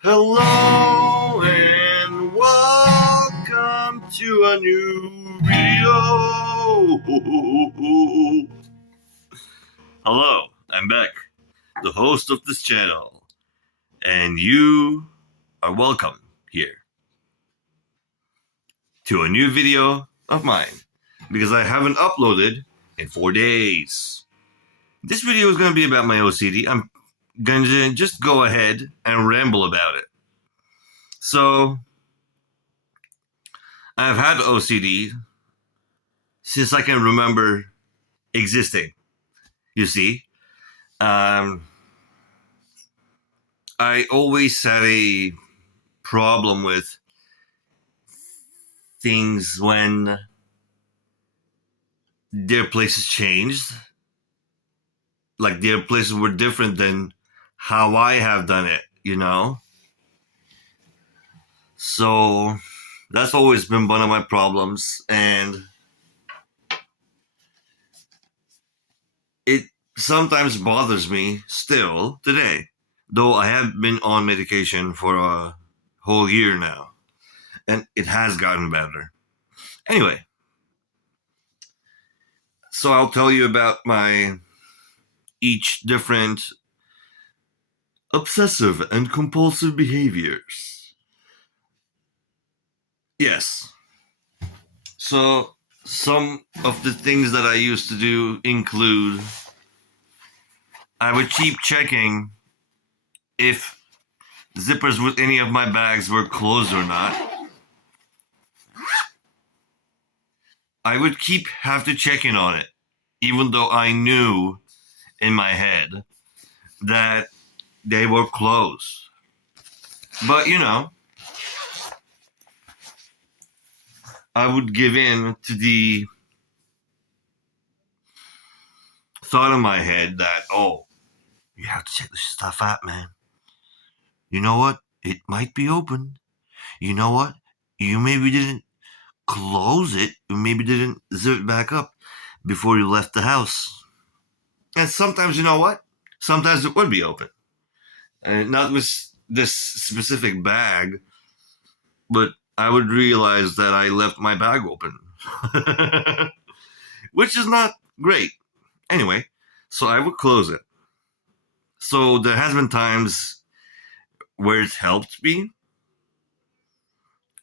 Hello and welcome to a new video. Hello, I'm back, the host of this channel, and you are welcome here to a new video of mine because I haven't uploaded in 4 days. This video is going to be about my OCD. I'm going to just go ahead and ramble about it. So, I've had OCD since I can remember existing. You see, I always had a problem with things when their places changed, like their places were different than how I have done it, you know? So that's always been one of my problems, and it sometimes bothers me still today, though I have been on medication for a whole year now, and it has gotten better. Anyway, so I'll tell you about my each different obsessive and compulsive behaviors. Yes. So some of the things that I used to do include I would keep checking if zippers with any of my bags were closed or not. I would have to check in on it, even though I knew in my head that they were closed. But I would give in to the thought in my head that, oh, you have to check this stuff out, man. You know what? It might be open. You know what? You maybe didn't close it. You maybe didn't zip it back up before you left the house. And sometimes, you know what? Sometimes it would be open. And not with this specific bag, but I would realize that I left my bag open. Which is not great. Anyway, so I would close it. So there has been times where it's helped me,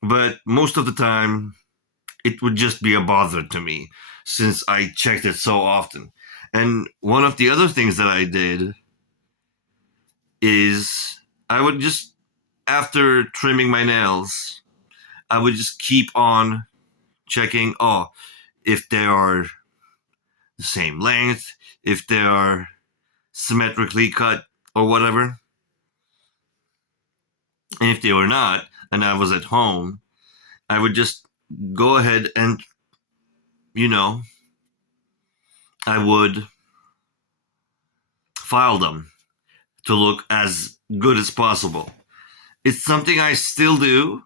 but most of the time it would just be a bother to me since I checked it so often. And one of the other things that I did is I would just, after trimming my nails, I would just keep on checking, if they are the same length, if they are symmetrically cut or whatever. And if they were not, and I was at home, I would just go ahead and, I would file them to look as good as possible. It's something I still do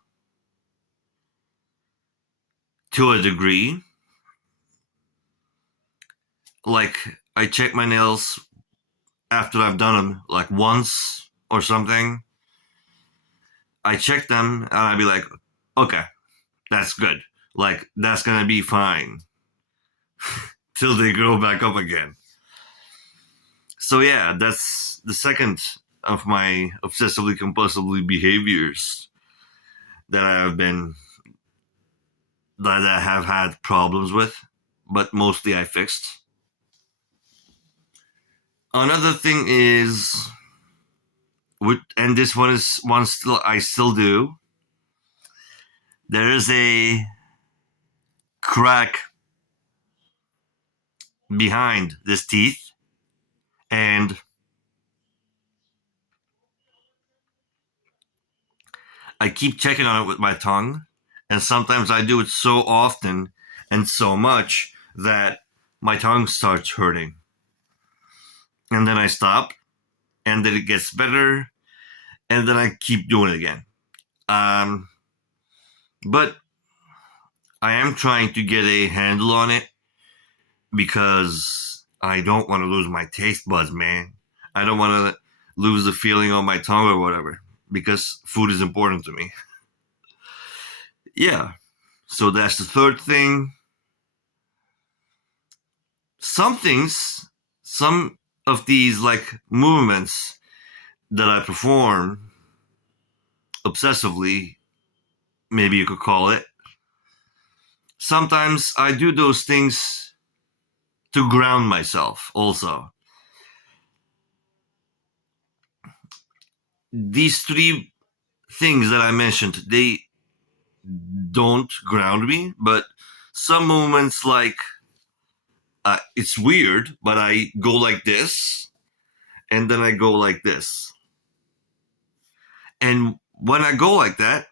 to a degree. Like, I check my nails after I've done them, like once or something. I check them and I'd be like, okay, that's good. Like, that's gonna be fine. Till they grow back up again. So yeah, that's the second of my obsessively compulsively behaviors that I have had problems with, but mostly I fixed. Another thing is, and this one is one I still do. There is a crack behind this teeth, and I keep checking on it with my tongue, and sometimes I do it so often and so much that my tongue starts hurting. And then I stop, and then it gets better, and then I keep doing it again. But I am trying to get a handle on it because I don't want to lose my taste buds, man. I don't want to lose the feeling on my tongue or whatever. because food is important to me. Yeah. So that's the third thing. Some things, some of these like movements that I perform obsessively, maybe you could call it. Sometimes I do those things to ground myself also. These three things that I mentioned, they don't ground me, but some moments like it's weird, but I go like this and then I go like this. And when I go like that,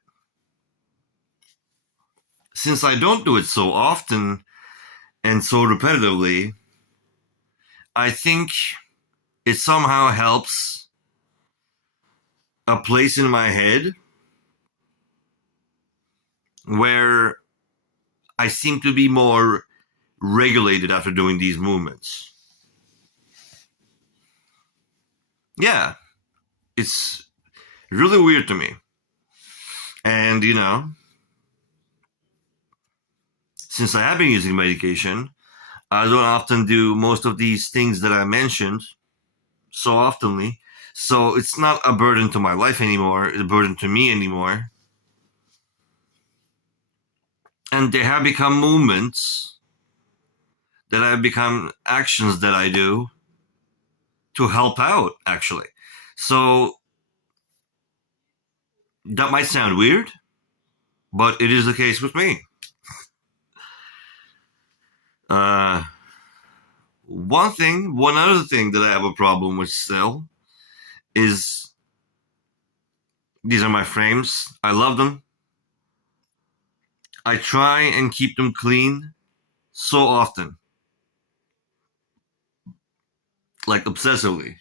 since I don't do it so often and so repetitively, I think it somehow helps a place in my head where I seem to be more regulated after doing these movements. Yeah, it's really weird to me. And, since I have been using medication, I don't often do most of these things that I mentioned so oftenly. So it's not a burden to my life anymore, it's a burden to me anymore. And they have become movements that have become actions that I do to help out, actually. So that might sound weird, but it is the case with me. Uh, one other thing that I have a problem with still is these are my frames. I love them. I try and keep them clean so often, like obsessively.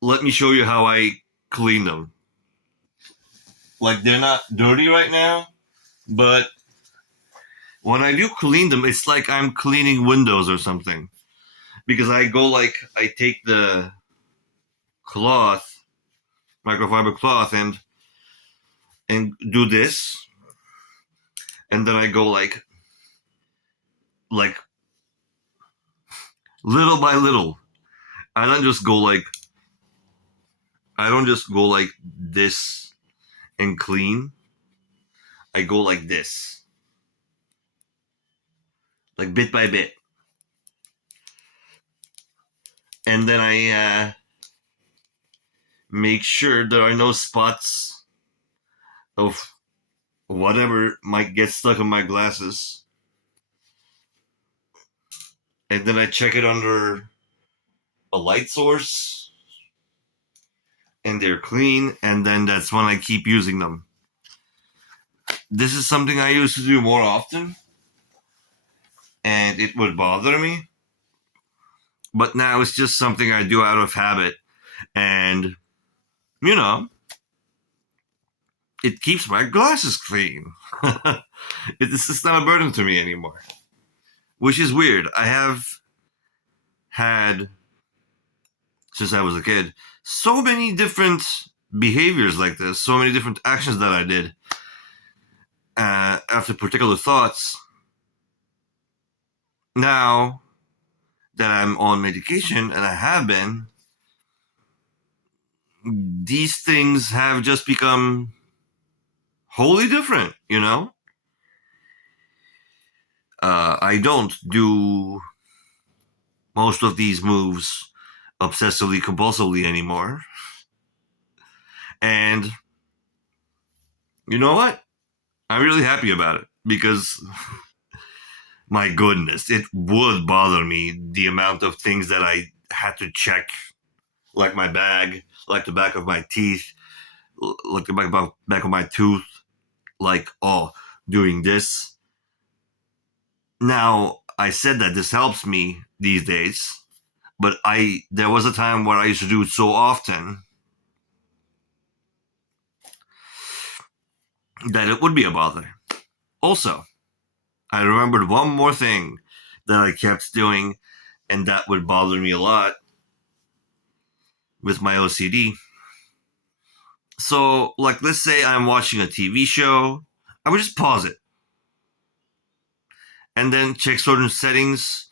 Let me show you how I clean them. Like they're not dirty right now, but when I do clean them, it's like I'm cleaning windows or something. Because I go like I take the cloth, microfiber cloth, and do this, and then I go like little by little. I don't just go like I don't just go like this and clean. I go like this, like bit by bit, and then I make sure there are no spots of whatever might get stuck in my glasses, and then I check it under a light source, and they're clean, and then that's when I keep using them. This is something I used to do more often, and it would bother me, but now it's just something I do out of habit, and you know, it keeps my glasses clean. It's just not a burden to me anymore, which is weird. I have had, since I was a kid, so many different behaviors like this, so many different actions that I did after particular thoughts. Now that I'm on medication, and I have been, these things have just become wholly different, I don't do most of these moves obsessively, compulsively anymore. And you know what? I'm really happy about it because, my goodness, it would bother me the amount of things that I had to check, like my bag, like the back of my teeth, like the back of my tooth, like, oh, doing this. Now, I said that this helps me these days, but there was a time where I used to do it so often that it would be a bother. Also, I remembered one more thing that I kept doing, and that would bother me a lot with my OCD. So, like, let's say I'm watching a TV show, I would just pause it and then check certain settings,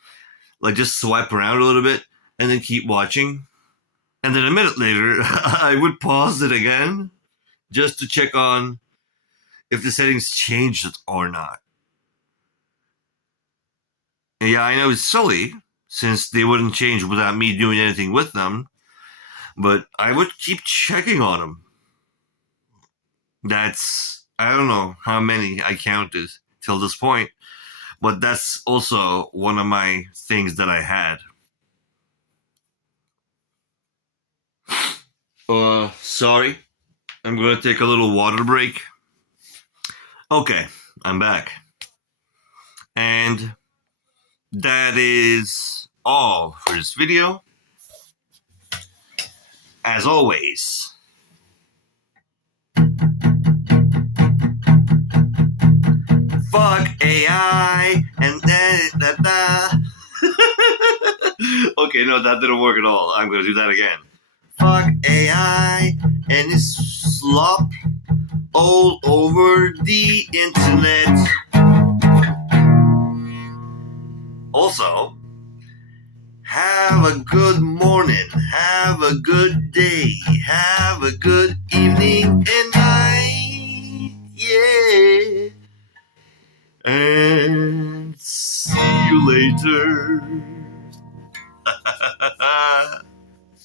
like just swipe around a little bit and then keep watching. And then a minute later, I would pause it again just to check on if the settings changed or not. And yeah, I know it's silly since they wouldn't change without me doing anything with them, but I would keep checking on them. That's, I don't know how many I counted till this point, but that's also one of my things that I had. Sorry. I'm going to take a little water break. Okay, I'm back. And that is all for this video. As always, fuck AI and Okay, no, that didn't work at all. I'm going to do that again. Fuck AI and its slop all over the internet. Also, have a good morning, have a good day, have a good evening and night. Yeah. And see you later.